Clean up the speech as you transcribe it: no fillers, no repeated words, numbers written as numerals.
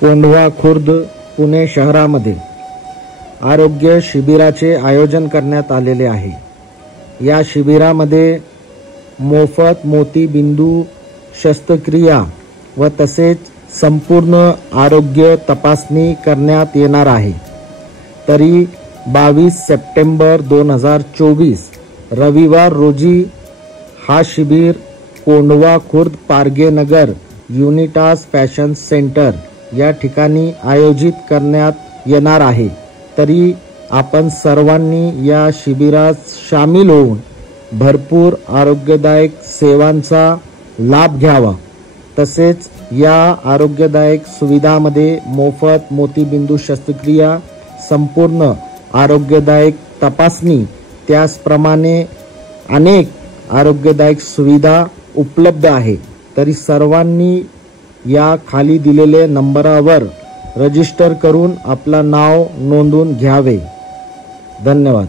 कोंढवा खुर्द पुणे शहरामध्ये आरोग्य शिबिराचे आयोजन करण्यात आलेले आहे। या शिबिरामध्ये मोफत मोतीबिंदू शस्त्रक्रिया व तसेच संपूर्ण आरोग्य तपासणी करण्यात येणार आहे। तरी 22 सप्टेंबर 2024 रविवार रोजी हा शिबिर कोंढवा खुर्द पारगे नगर युनिटास फॅशन सेंटर या ठिकाणी आयोजित करण्यात येणार आहे। तरी आपण सर्वांनी या शिबिरात सामील होऊन भरपूर आरोग्यदायक सेवांचा लाभ घ्यावा। तसेच या आरोग्यदायक सुविधामध्ये मोफत मोतीबिंदू शस्त्रक्रिया, संपूर्ण आरोग्यदायक तपासणी, त्याचप्रमाणे अनेक आरोग्यदायक सुविधा उपलब्ध आहे। तरी सर्वांनी या खाली दिलेले नंबरावर रजिस्टर करून आपला नाव नोंदवून घ्यावे। धन्यवाद।